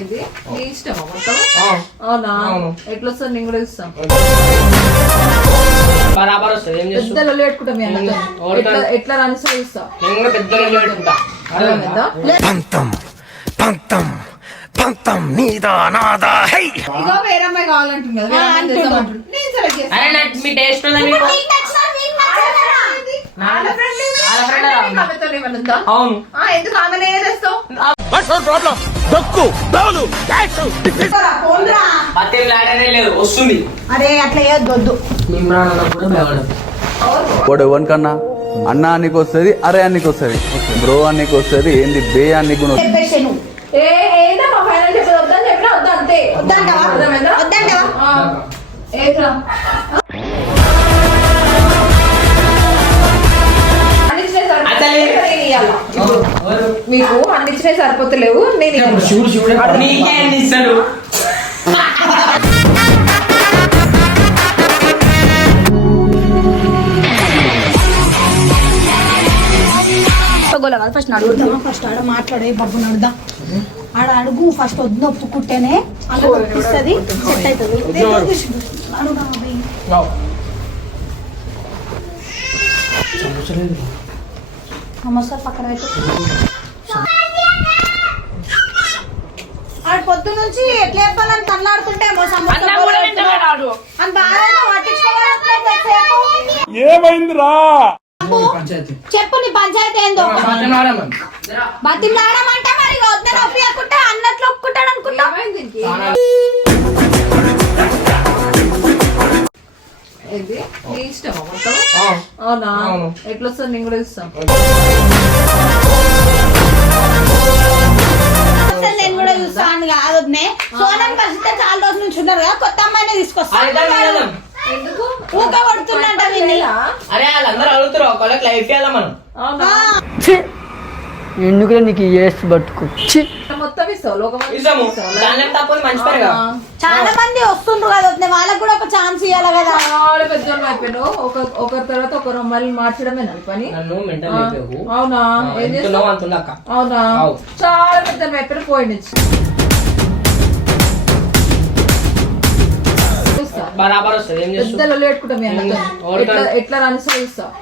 ఇది. నీ ఇష్టమా మొత్తం? ఆ, అవునా? అవును. ఎట్లా వస్తుంది నేను కూడా ఇస్తాం బరాబర్ వస్తుంది. ఏం చేస్తావు పెద్ద లొల్లి పెట్టుకుంటాం మీ అన్నతో. ఎవరితో? ఎట్లా ఎట్లా రానిస్తా ఇస్తా నేను కూడా పెద్ద లొల్లి పెట్టుకుంటా. అర్థమైందా? పంతం పంతం పంతం నీదా నాదా హై! ఇగో వేరే అమ్మాయి కావాలంటుంది కదా వేరే అమ్మాయిని తెస్తామంటుంది. నేను సెలెక్ట్ చేస్తా. అరే నాకు మీ టేస్ట్ ఉందా మీకు? వాళ్ళ friend ఏమి? వాళ్ళ friend అంటే ఆ? నీకు ఆమెతో ఏమన్నా ఉందా? అవును. ఆ, ఎందుకు ఆమెనే తెస్తావు దొక్కు బౌలు పత్తి లాడనే లేదు వస్తుంది. అరే అట్లా భయపడదు వాడు ఎవరికన్నా? అన్న అన్నికి వస్తుంది అరే అన్నికి వస్తుంది బ్రో అన్నికి వస్తుంది ఏంది బే అన్నికి అసలే- మీకు అన్నిచ్చినాయి సరిపోతలేవు. నేను ఇయ్యాలా? చూడు చూడు నీకే ఎన్ని ఇస్తాడు? ఫస్ట్ అడుగుదామా? ఫస్ట్ ఆడ మాట్లాడే బాబు నడుదా? ఆడ అడుగు ఫస్ట్ వద్దు ఒప్పుకుంటేనే అలా ఒప్పిస్తుంది సెట్ అవుతుంది. నమస్తే పక్కన పెట్టు. ఆడ పొద్దు నుంచి ఎట్లా చెప్పాలని తల్లాడుతుంటే ఏమో సమస్య అని బాగా పట్టించుకోవాలట్లేదు బాబు, చెప్పు. నీ పంచాయతీ ఏందో. బతిమలాడమంటే మరి వద్ద నొప్పియకుంటే అన్నట్లు ఒప్పుకుంటాడు అనుకుంటా. ఎట్లా వస్తుంది నేను కూడా ఇస్తాం అసలు నేను కూడా చూస్తాను కాదు. సోనం కలిస్తే చాలా రోజుల నుంచి ఉన్నారు కదా కొత్త అమ్మాయిని తీసుకొస్తాను ఎందుకు? ఊక కొడుతున్నట్ట అరే వాళ్ళందరూ అడుగుతారు ఒకళ్ళకి లైఫ్ ఇవ్వాలా మనం? ఎందుకులే నీకు ఏసు ఛీ! మొత్తం చాలా మంది వస్తుండ్రు కదా వదినే. వాళ్ళకి కూడా ఒక ఛాన్స్ ఇవ్వాలి కదా. చాలా పెద్దోళ్ళు ఒక ఒకరి తర్వాత ఒకరు మళ్ళీ మార్చడమే నా పని. అవునా? అవునా? అవు. చాలా పెద్ద అయిపోయారు పోయి నుంచి. చూస్తా. బరాబర్ వస్తుంది ఏం పెద్ద చేస్తావు? లొల్లి పెట్టుకుంటాం మీ అన్నతో ఎవరితో? ఎట్లా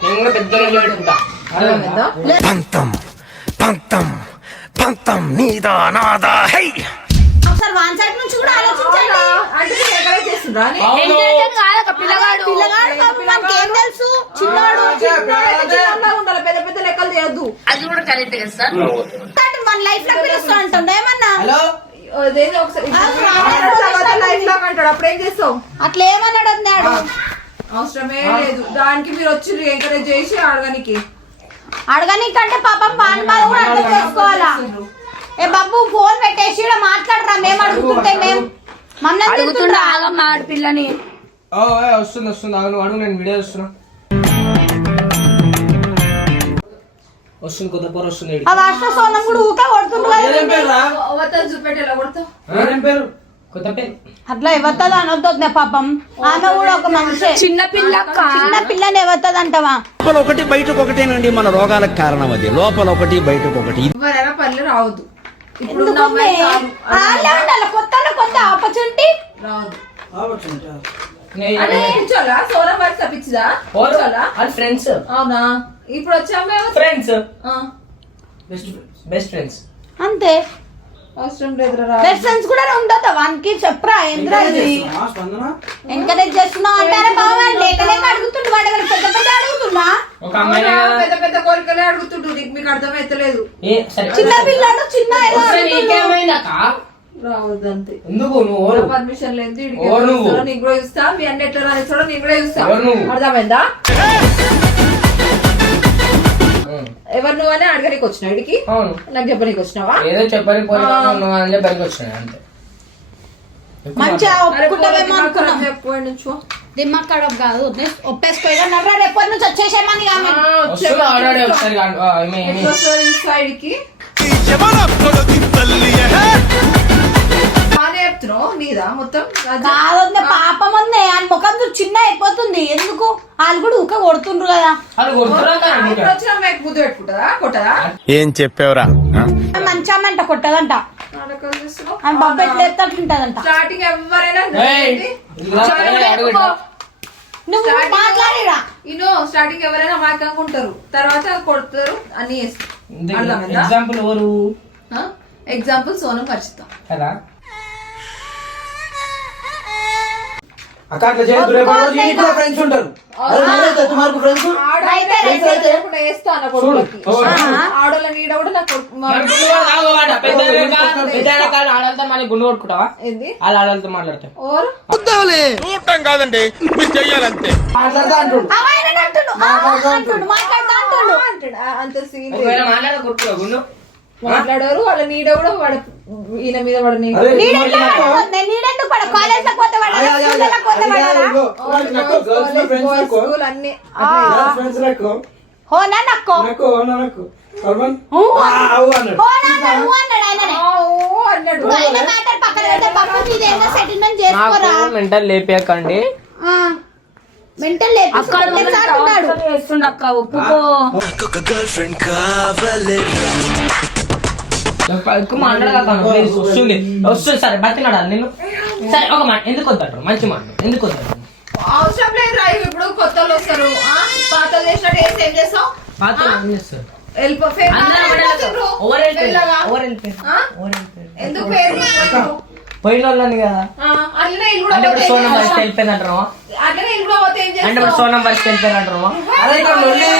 నేను కూడా పెట్టుకుంటా అర్థమైందా? పంతం పంతం నీదా నాదా హై! ఒకసారి వన్ సైడ్ నుంచి కూడా ఆలోచించండి. అంటే చేస్తుండ్రా? అని? అవును. పిల్లగాడు. పిల్లగాడు పాపం మనకి ఏం తెలుసు? ఉండాలి పెద్ద పెద్ద లెక్కలు చేయొద్దు. మన లైఫ్లో పిలుస్తా అంటుండే ఏమన్నా? హలో? అదేదో ఒకసారి. ఆ, తర్వాత లైఫ్ లాగా అంటాడు. అప్పుడు ఏం చేస్తావు? అట్లా ఏమన్నాడు అన్నాడు అవసరమే లేదు. దానికి మీరు వచ్చి ఎంకరేజ్ చేసి అడగనికి అడగనీకంటే పాపం బాని బాధ కూడా అర్థం చేసుకోవాలా? ఏ బాబు ఫోన్ పెట్టేసి మాట్లాడరా మేము అడుగుతుంటే మేము మమ్మల్ని ఆడపిల్లని. ఓ ఏ, వస్తుంది వస్తుంది అవును అడుగు నేను వీడియో చూస్తున్నా. వస్తుంది కొత్త పోరు వస్తుంది. ఆ సోనం కూడా ఊకే కొడుతుండ్రు కదా రా? పేరు? అట్లా ఎవత్తది అనొద్దు పాపం. ఆమె కూడా ఒక మనిషి. చిన్న పిల్ల చిన్న పిల్లని ఎవత్తది అంటవా లోపల ఒకటి బయటకు ఒకటేనండి మన రోగాలకు కారణం అది. లోపల ఒకటి బయటకు ఒకటి ఎవరైనా పల్లె రావద్దు. ఇప్పుడు ఉండాలి. కొత్త కొత్త ఆపర్చునిటీ రావద్దు. ఫ్రెండ్స్ అవునా? ఇప్పుడు? ఫ్రెండ్స్ ఆ, బెస్ట్ బెస్ట్ ఫ్రెండ్స్ అంతే. అవసరం లేదురా రా. రెఫరెన్స్ కూడా ఉండదు వానికి చెప్పరా ఏంద్రా ఇది? ఎంకరేజ్ చేస్తున్నావు? అంటారా బాబా లేక లేక అడుగుతుండు వాడు ఎవరు? పెద్ద పెద్ద అడుగుతున్నా ఒక అమ్మాయి అవునా? పెద్ద పెద్ద కోరికలే అడుగుతుండు. నీకు మీకు అర్థమైతలేదు. చిన్న పిల్లాడు చిన్న ఏదో వస్తే అడుగుతుండు. నీకేమైందక్క? రావద్దు అంతే. ఎందుకు నువ్వు? పర్మిషన్ లేదు. నీకు కూడా ఇస్తా మీ అన్న ఎట్లా రానిస్తాడో నీకు కూడా ఇస్తా? అర్థమైందా. ఎవరు నువ్వు అని అడగడానికి వచ్చినావు ఇడికి? అవును. నాకు చెప్పడానికి వచ్చినావా? ఏదో చెప్పడానికి వచ్చినాయి అంతే. మంచిగా ఒప్పుకుంటావేమో అనుకున్నా. చెప్పు నుంచో దిమ్మక్ కడప కాదు ఒప్పేసుకోగా నర్రా రేపటి నుంచి వచ్చేసేమని సైడ్కి చెప్తున్నావు. మొత్తం? పాపం ఉంది. ఆయన ముఖం చూసి చిన్న అయిపోతుంది. ఎందుకు? వాళ్ళు కూడా ఊక కొడుతుండ్రు కదా. వచ్చిన ముద్దు పెట్టుకుంటుందా? కొట్టదా? ఏం చెప్పావురా? మంచి అమ్మంట కొట్టదంట. ఆయన బాబు స్టార్టింగ్ ఎవరైనా. నువ్వు మాట్లాడిరా. ఇన్నో స్టార్టింగ్ ఎవరైనా అమాయకంగా ఉంటారు తర్వాత కొడతారు అర్థమైందా? ఎగ్జాంపుల్ ఎవరు? ఎగ్జాంపుల్ సోనం ఖచ్చితం కదా? అక్క అట్లా ఆ. రోజు నీకు కూడా ఫ్రెండ్స్ ఉంటారు అరే నాకైతే తుమార్కు ఫ్రెండ్స్ అయితే? లేకుండా వేస్తా అన్న కొడుకులకి. ఆడోళ్ళ నీడ కూడా నాకు కొడుకు- ఆడలతో మళ్ళీ గుండు కొట్టుకుంటావా? ఏంది? వాళ్ళు ఆడలతో మాట్లాడతాం. ఓర్ చూడటం కాదండి. మీరు చెయ్యాలంతే. మాట్లాడతా అంటుండు. అమ్మాయిని అంటుండు. మాట్లాడతా అంటుండు. అంత సీన్ ఒకవేళ మాట్లాడ కొట్టుకో గుండు. మాట్లాడారు వాళ్ళ నీడ కూడా వాడ ఈయన మీద చేసుకోరా? మెంటల్ లేపేయకండి. మెంటల్ లేపి అంటున్నాడు చేస్తుండ అక్క ఒప్పుకో. ఎక్కువ మాట్లాడక ప్లీజ్ వస్తుంది. వస్తుంది. సరే బతినాడా నేను సరే ఒక మాట. ఎందుకు వద్దంటారు? మంచి మాట. ఎందుకు వద్దంటారు? అవసరం లేదు రా ఇప్పుడు కొత్త వాళ్ళు వస్తారు. ఆ, పాత చేసినట్టు వేసి ఏం చేస్తావు? పాత ఏం చేస్తారు? ఎందుకు పేరు? పోయిన వాళ్ళని కదా. ఆ, అట్లనే ఇల్లు కూడా అంటే ఇప్పుడు సోనం అట్లనే ఇల్లు కూడా పోతే ఏం అంటే ఇప్పుడు? సోనం బస్కి వెళ్ళిపోయినంటారా అరే ఇక్కడ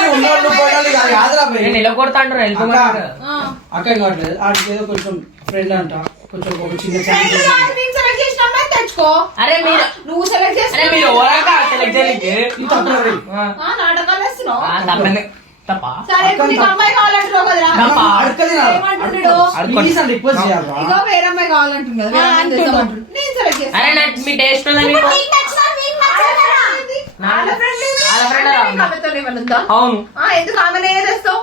ఉన్నోళ్ళు కాదు, కాదురా నిలకొడతా అంటారు వెళ్ళిపోమన్నారు ఆ. అక్క ఏం కావట్లేదు ఆడికి ఏదో కొంచెం ఫ్రెండ్ అంట. కొంచెం ఒక చిన్న ఫ్రెండ్ ఛాన్స్ కాదు, నేను సెలెక్ట్ చేసిన అమ్మాయిని తెచ్చుకో. అరే మీరు ఆ, నువ్వు సెలెక్ట్ చేసిన అరే మీరు ఎవరాక సెలెక్ట్ చేయడానికి ఆ. ఆ, నాటకాలు వేస్తున్నావు? ఆ, తప్పని. తప్ప? సరే ఇప్పుడు నీకు అమ్మాయి కావాలంటున్నావు కదరా? తప్ప. అడకది ఏమంటున్నాడు అడుక్కోండి. ప్లీజ్ అని రిక్వెస్ట్ చేయాలి? ఇగో వేరే అమ్మాయి కావాలంటుంది కదా వేరే అమ్మాయిని తెస్తామంటుండు. నేను సెలెక్ట్ చేస్తాను అరే నాకు మీ టేస్ట్? అవును. ఆ, ఎందుకు ఆమెనే తెస్తావు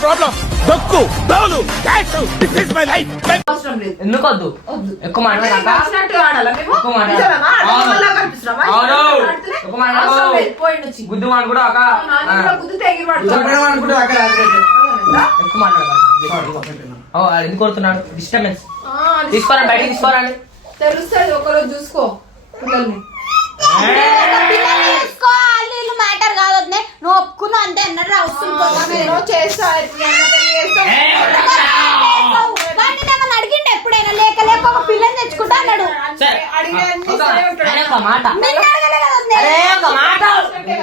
ప్రాబ్లం దక్కు దౌలు దిస్ ఇస్ మై లైఫ్. అవసరం లేదు. ఎందుకు వద్దు. ఎక్కువ మాట్లాడక. నచ్చినట్టు ఆడాలా మేము? ఎక్కువ మాట్లాడకు. గుద్దు మాట కూడా అక్క? నీకు కూడా. అవునందా? ఎక్కువ మాట్లాడక. ఎందుకు కొడుతున్నాడు? డిస్టర్బెన్స్ తీసుకోరా బయటికి తీసుకోరండి తెలుస్తుంది ఒకరోజు చూసుకో పిల్లల్ని ఎట్లా అన్నా పెళ్ళి చేస్తా. వాడిని ఏమన్నా అడిగిండు ఎప్పుడైనా? లేక లేక ఒక పిల్లని తెచ్చుకుంటా అన్నాడు. మాట. అంతే.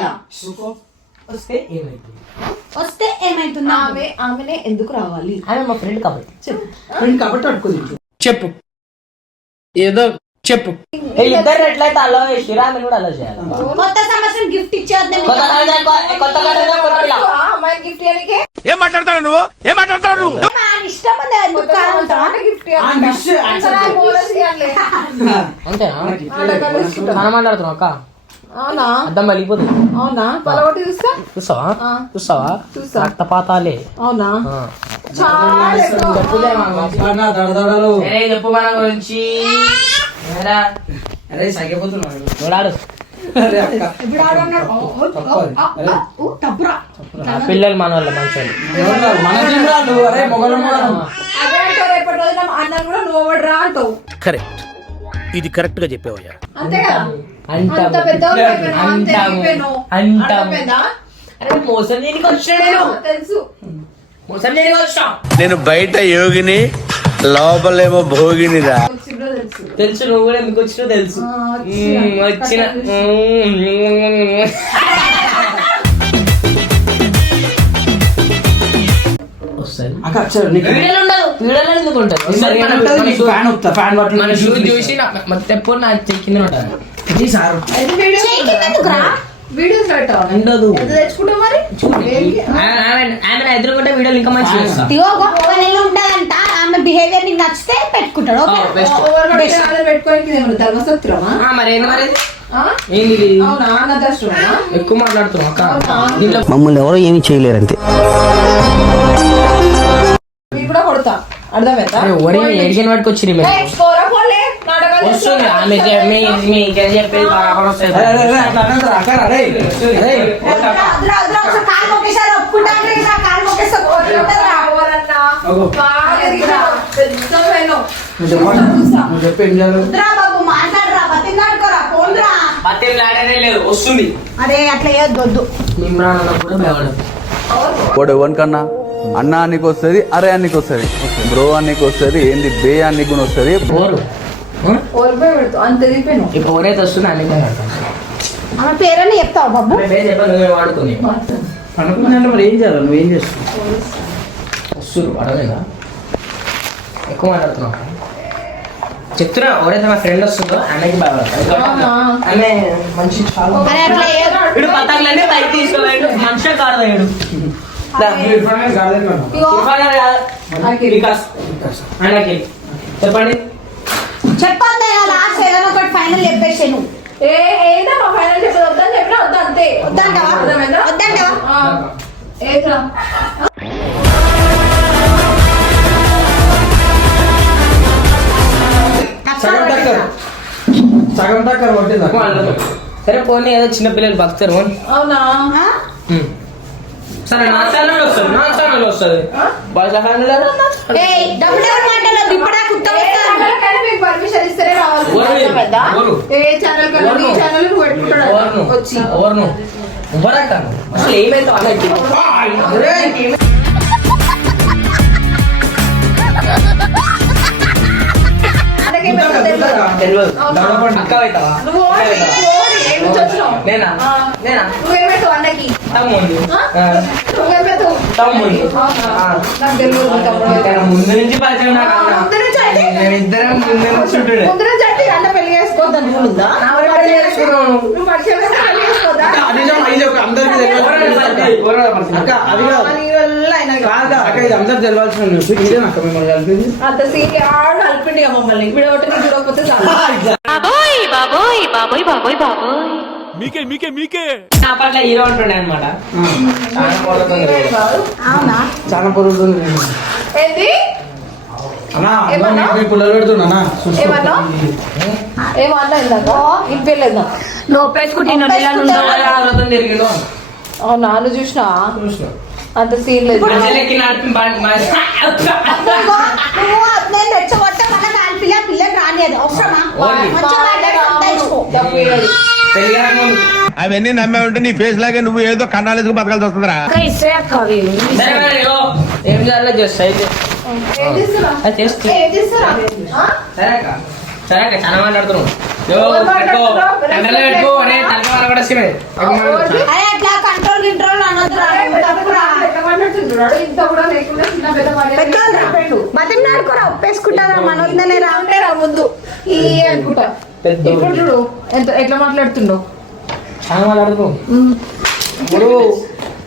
వస్తే ఏమైతుందా ఆమె ఆమెనే ఎందుకు రావాలి? ఆమె మా ఫ్రెండ్ కాబట్టి. ఫ్రెండ్ కాబట్టి అడుకోదు చెప్పు. ఏదో చెప్పు. ఇద్దరు ఎట్లయితే అలో కూడా అలో చేయాలి. కొత్త సంవత్సరం గిఫ్ట్ ఇచ్చేద్దాం కొత్త గిఫ్ట్ ఏం మాట్లాడతావు నువ్వు? ఏం మాట్లాడతావు నువ్వు? అంతేనా. మనం మాట్లాడుతున్నాం అక్క. అవునా? అద్దం పలిగిపోతుంది అవునా? పలగొట్టి చూస్తా? చూస్తావా? ఆ. చూస్తావా? చూస్తా. రక్తపాతాలే అవునా? చెప్పు మన గురించి. ఏరా, అరే సాగిపోతున్నాడు చూడాడు పిల్లలు మన వాళ్ళు అంటావు. కరెక్ట్. ఇది కరెక్ట్గా చెప్పావయ్యా నేను బయట యోగిని లోపలేమో భోగినిరా. తెలుసు. తెలుసు నువ్వు కూడా ఎందుకు వచ్చినా తెలుసు. వచ్చిన. అక్క సరే నీకు. వీడియోలు ఉండదు వీడియోలు ఎందుకు ఉంటుంది ఒకసారి మన మన ఉంటుంది, షూ- ఫ్యాన్ వస్తా ఫ్యాన్ పట్టుకుని మన షూ చూపిస్తా. చూసి నా- మొత్తం ఎప్పుడు నా చెయ్యి కింద ఉంటుంది ఈ సారు. అయితే వీడియోస్ చేయి కింద ఎందుకురా? వీడియోస్ పెట్టావు ఉండదు. ఎంత తెచ్చుకుంటావు మరి? దేనికి? ఆమె ఆమె- ఆమె నా ఎదురుకుంటే వీడియోలు ఇంకా మంచిగా చేస్తా. ఇదిగో ఒక నెల ఉంటదంట. ఆమె బిహేవియర్ నీకు నచ్చితే పెట్టుకుంటాడు ఓకే ఆ, బెస్ట్ ఓవర్ పడితే ఆధార్ పెట్టుకోనికి ఏమన్నా ధర్మసత్రమా ఆ, మరి ఏంది మరి? ఇది? ఆ? ఏంది? ఇది? అవునా అన్నదర్శనమా ఎక్కువ మాట్లాడుతున్నావు అక్క. అవునా? దీంట్లో మమ్మల్ని ఎవరో ఏమీ చేయలేరంతే. కొడతా అర్థమైందా ఎడిగిన వాటికి వస్తుంది. అరే, అట్లా వద్దు. వాడు ఎవరికన్నా? అన్న అన్నికి వస్తుంది అరే అన్నికి వస్తుంది బ్రో అన్నికి వస్తుంది ఏంది బే అన్నికి కూడా వస్తుంది ఎవరైతే ఆమె పేరని చెప్తావు బాబు? మరి ఏం చేయాలి? నువ్వు ఏం చేస్తావు వస్తురు అడగలేదా? ఎక్కువ మాట్లాడుతున్నావు. చెప్తున్నా ఎవరైతే మా ఫ్రెండ్ వస్తుందో భయపడతాను అవునా? ఆమె మంచి పతంగులన్నీ బయట కాదు వీడు ఇగో, వికాస్ ఆయనకి చెప్పండి. చెప్పొద్దయ్యా లాస్ట్ ఏదైనా ఒకటి ఫైనల్ చెప్పేసి నువ్వు ఏ ఏదో మా ఫైనల్ చెప్పదు? వద్దని చెప్పినా వద్దా అంతే? వద్దంటావా. ఏంట్రా? సగం టక్కర్ సగం టక్కర్ కొట్టిందా? సరే పోనీ ఏదో చిన్న పిల్లలు బతుకుతారు. అవునా. సరే నా ఛానల్ వస్తుంది నా ఛానల్ వస్తుంది. బాయ్స్ ఏయ్ ఇప్పుడా కుత్త మీకు పర్మిషన్ ఇస్తేనే రావాలి? ఏ ఛానల్ కన్నా? ఛానల్ నువ్వు పెట్టుకుంటాడు వచ్చి. ఎవరంటాను అసలు ఏమైతే? అక్క అవుతావా? నేనా. నేనా? నువ్వేమైతావు అన్నకి? నాకు తమ్ముడు. అయితే. ముందు నుంచి పరిచయం నాకు అన్న. ముందు నుంచి పెళ్ళి చేసుకోవద్దని ఉందా ఎవరు పెళ్ళి చేసుకున్నావు? నువ్వు పరిచయం చేస్తే పెళ్ళి చేసుకోవద్దా? అది నిజం, ఇది ఒక అందరికీ తెలియాల్సిన అక్క అది ఆ, కాదు. నీ వల్ల అయినా కాదు. అక్క ఇది అందరికి తెలియాల్సిన న్యూస్ ఇదే అక్క మిమ్మల్ని కలిపింది. అంత సీన్ ఆడు కలిపిండి మమ్మల్ని. ఇప్పుడు ఒకటి నీకు చూడకపోతే చాలు నా పట్ల హీరో ఉంటుండే అనమాట చాలా పొరుగుతుంది ఏంటి నువ్వు చూసినా? అంత సీన్ లేదు. నేను పిల్ల అవసరమా? అవన్నీ నమ్మే ఉంటే నీ ఫేస్ లాగే నువ్వు ఏదో కన్నాలేసుకు బతకాల్సి వస్తుందిరా. ఏం చేయాలో అయితే? సరే అక్క. చాలా ఒప్పేసుకుంటారా? ఉంటే రా ముందు. ఈ అనుకుంటా. ఇప్పుడు చూడు ఎంత ఎట్లా మాట్లాడుతుండో. చాలా మాట్లాడుతున్నావు ఇప్పుడు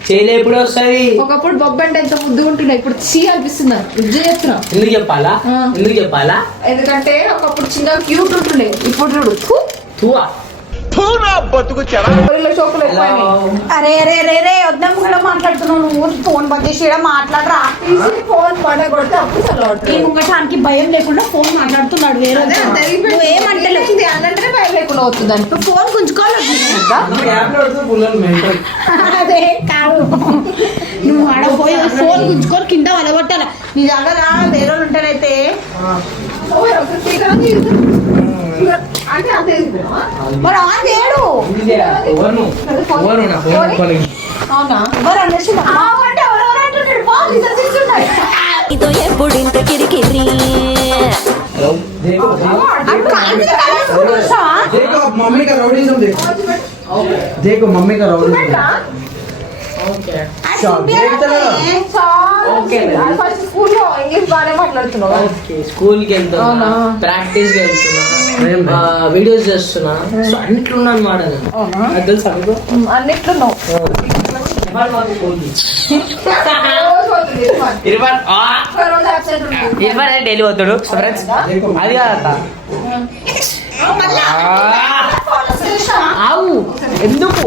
చేయలే ఎప్పుడు వస్తుంది ఒకప్పుడు బొబ్బ అంటే ఎంత ముద్దుగా ఉంటుండే ఇప్పుడు చీ అనిపిస్తుంది? నాకు. నిజం చెప్తున్నా ఎందుకు చెప్పాలా. ఎందుకు చెప్పాలా? ఎందుకంటే ఒకప్పుడు చిన్న క్యూట్ ఉంటుండే. ఇప్పుడు చూడు తూవా. అరే అరే అరే రే వద్దాం కూడా మాట్లాడుతున్నావు. నువ్వు ఫోన్ బంద్ చేసి మాట్లాడరా? తీసి ఫోన్ పడ కొడితే అప్పుడు ఈ. ముంగటానికి భయం లేకుండా ఫోన్ మాట్లాడుతున్నాడు వేరే నువ్వేమంటలేవు ఏంటి అన్నంటేనే భయం లేకుండా అవుతుంది అని. నువ్వు ఫోన్ గుంజుకోవాలి అదే కాదు. నువ్వు ఆడపోయి ఫోన్ గుంజుకొని కింద వలగొట్టాలి. నీ దగ్గర వేరే వాళ్ళు ఉంటారైతే ఓ, ఒకసారి స్పీకర్ ఆన్ చేయి. అంటే అంతే ఇదిగో. మరి ఆన్ చేయడు ఎవరు నువ్వు? ఎవరు నా ఫోన్ పట్టుకొని? అవునా ఎవరు అనేసి ఆ, అంటే ఎవరెవరు అంటున్నాడు? ఫోన్ విసర్జిస్తున్నాడు. ఇదో ఎప్పుడింత కిరికిరి అటు కాంతి కలేసుకుని చూసావా? देखो मम्मी का रौडीज़म देखो देखो मम्मी का रौडीज़म స్కూల్కి వెళ్తున్నా? ప్రాక్టీస్కి వెళ్తున్నా ఆ, వీడియోస్ చేస్తున్నా. సో అన్నిట్లో ఉన్నాను అన్నమాట నేను. అవునా? నాకు తెలుసు అనుకో అన్నిట్లున్నావు. ఇర్ఫాన్. డైలీ పోతాడు సో ఫ్రెండ్స్ అది కాదట ఎందుకు?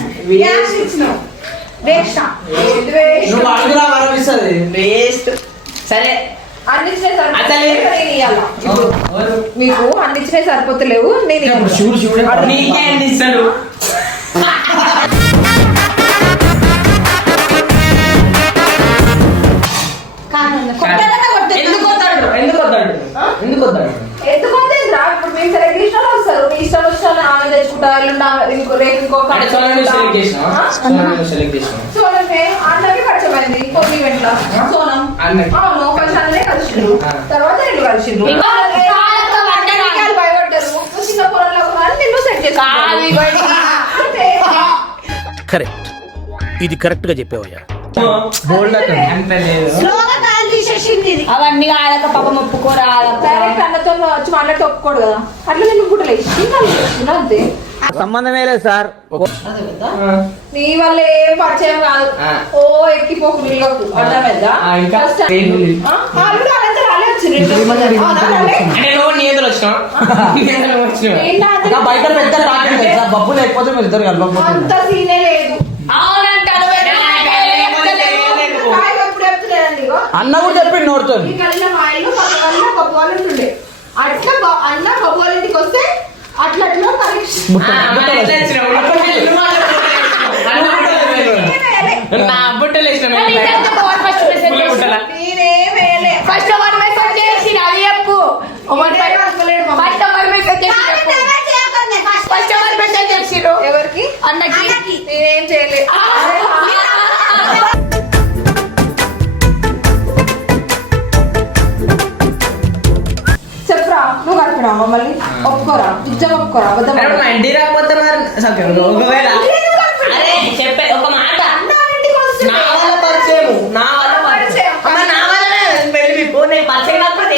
నువ్వు అడుగురా వరం ఇస్తుంది వేస్ట్. సరే. మీకు అన్ని ఇచ్చినాయి సరిపోతలేవు నేను శివుడు నీకే ఎంత ఇంకో రేపు ఇంకొక సోనం సెలెక్ట్ సోనమే కొన్ని సోనం. అవును ఫస్ట్ కలిసిండ్రు. తర్వాత రెండు కలిసిండ్రు భయపడ్డారు. చిన్న పొలంలో నిన్ను సెట్ చేసి కరెక్ట్. ఇది కరెక్ట్గా చెప్పావయ్యా. బోల్డ్ అంత లేదు. అవన్నీ ఆడక పాపం. డైరెక్ట్ అన్నతో వచ్చి మాట్లాడితే ఒప్పుకోడు కదా. అట్లా నేను గుట్టలేసి అంతే. సంబంధమే లేదు సార్. నీ వల్ల ఏం పరిచయం కాదు. ఓ ఎక్కిపోకు అర్థమైందా? ఆ. వాళ్ళు వచ్చిండ్రు. అంటే నువ్వు వచ్చినావా? వచ్చినావా? ఏంటా బయట పెద్ద తెలుసా బబ్బు లేకపోతే మీరు ఇద్దరు కలవకపోతున్నారు అంత సీనే లేదు. అవునంటాడు రాయి ఎప్పుడు చెప్తలేదండి ఇగో. అన్న కూడా చెప్పిండు నోడుతో ఈ గల్లీలో మా ఇల్లు పక్క గల్లీలో గొప్ప వాళ్ళు ఉంటుండే. అట్లా అన్న గొప్ప వాళ్ళ ఇంటికి వస్తే అట్లా అట్లా పరీక్ష. ఆ, మరి ఎట్లా వచ్చినావు? నువ్వు అన్న బుట్టలు వేసినావు. నా బుట్టలు వేసినావు. ఫస్ట్ ఒకటి మెసేజ్ చేసి అది చెప్పు. ఒకటి ఫస్ట్ ఒకటి మెసేజ్ చేసి ఫస్ట్ ఒకటి మెసేజ్ చేసిరు ఎవరికి? అన్నకి. నేనేం చేయలేదు చెప్పరా? నువ్వు కడుపురా మమ్మల్ని ఒప్పుకోరా? మా ఇంటికి రాకపోతే మరి సరే, ఒకవేళ అరే చెప్పే ఒక మాట. నా వల్ల పరిచయం నా వల్ల పరిచయం. నా వల్లనే పెళ్ళి నేను పరిచయం కాకపోతే.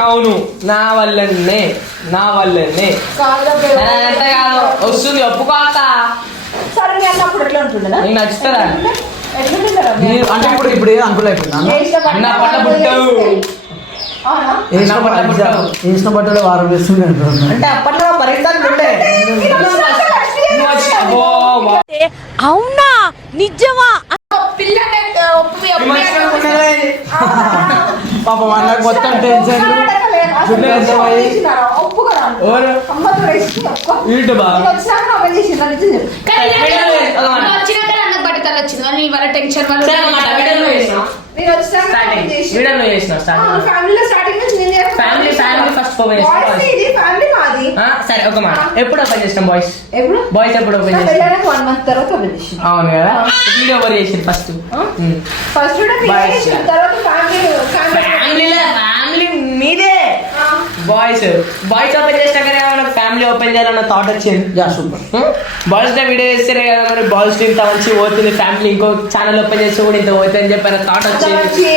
అవును నా వల్లనే నా వల్లనే. కాదు. వస్తుంది ఒప్పుకోక సరే నీ అన్నప్పుడు ఎట్లా ఉంటుండేనా? నీకు నచ్చుతుందా? ఎట్లుంటుండరా అంటే ఇప్పుడు ఇప్పుడు ఏదో అనుకూల అయిపోయింది అన్న అన్న పట్ల పుట్టావు వేసిన బట్టలు వారం వేస్తుంది అంటే అప్పట్లో అవునా? నిజమా. పాపం అన్నకు మొత్తం టెన్షన్ బా. బట్టలు వచ్చింది కానీ వాళ్ళ టెన్షన్ వల్ల సరే ఒక మాట. ఎప్పుడు ఓపెన్ చేసినాం బాయ్స్ ఎప్పుడు? బాయ్స్ ఎప్పుడు ఓపెన్ చేసినాం? అవును కదా? వీడియో ఎవరు చేసింది ఫస్ట్ ఫస్ట్ కూడా ఫ్యామిలీ ఫ్యామిలీలో బాయ్స్ బాయ్స్ ఓపెన్ చేసినాకనే మనకు ఫ్యామిలీ ఓపెన్ చేయాలన్న థాట్ వచ్చింది? Yeah super boys day video చేస్తే కదా మరి బాయ్స్ ఇంత మంచి పోతుంది ఫ్యామిలీ ఇంకో ఛానల్ ఓపెన్ చేస్తే కూడా ఇంత పోతుంది అని చెప్పి థాట్ వచ్చింది.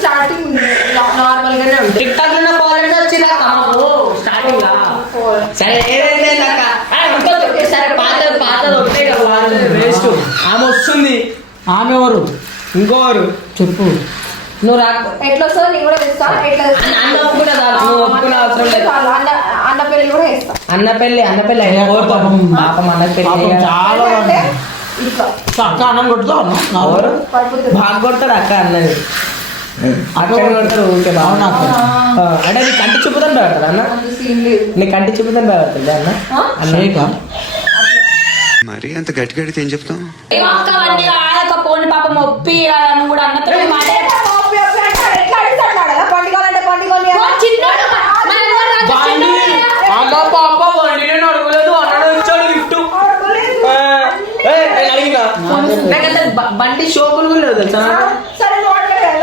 స్టార్టింగ్ నార్మల్ గానే ఉంటుంది టిక్ టాక్లో పోవాలంటే వచ్చిందా? స్టార్టింగ్ లా? సరే ఏదైతే నాక సరే పాత వేస్ట్ ఆమె వస్తుంది. ఆమె ఎవరు? ఇంకోరు. చెప్పు. నువ్వు రాకు. ఎట్లా వస్తుందో నేను కూడా వేస్తా ఎట్లా అన్న అన్న చాలు. నువ్వు ఒప్పుకునే అవసరం లేదు చాలు, అన్న అన్న పెళ్ళి కూడా వేస్తా అన్న పెళ్ళి అన్న పెళ్ళి అయినా కోరుతాం పాపం అన్న పెళ్ళి పాపం. చాలా అంటే ఇట్లా. చక్క అన్నం ఎవరు? పడిపోతుంది. బాగా కొడతాడు అక్క అన్నది. అక్కడ కొడతారు ఊరికే బాగా అక్క? ఆ, అంటే నీ కంటి చూపుతాను భయపడతాడు అన్న? అంత సీన్ లేదు. నీ కంటి చూపుతాను భయపడుతుంది అన్న? అన్న? మరి అంత గట్టి గడితే ఏం చెప్తాం? పాపం ఒప్పి అని కూడా అన్నతో మాట కాపీ అప్లై అంటాడు. ఎట్లా అడుగుతాడు వాడు? పండుగలంటే పండుగని ఓ చిన్నోడు మన ఎవరు రాజు బండి చిన్నోడు. అమ్మ పాప బండి నేను అడగలేదు అన్నాడు ఇచ్చాడు గిఫ్ట్ అడిగినా నాకు అసలు బ- బండి షోపులు కూడా లేదు తెలుసా నాకు? సరే నువ్వు అడగలేదు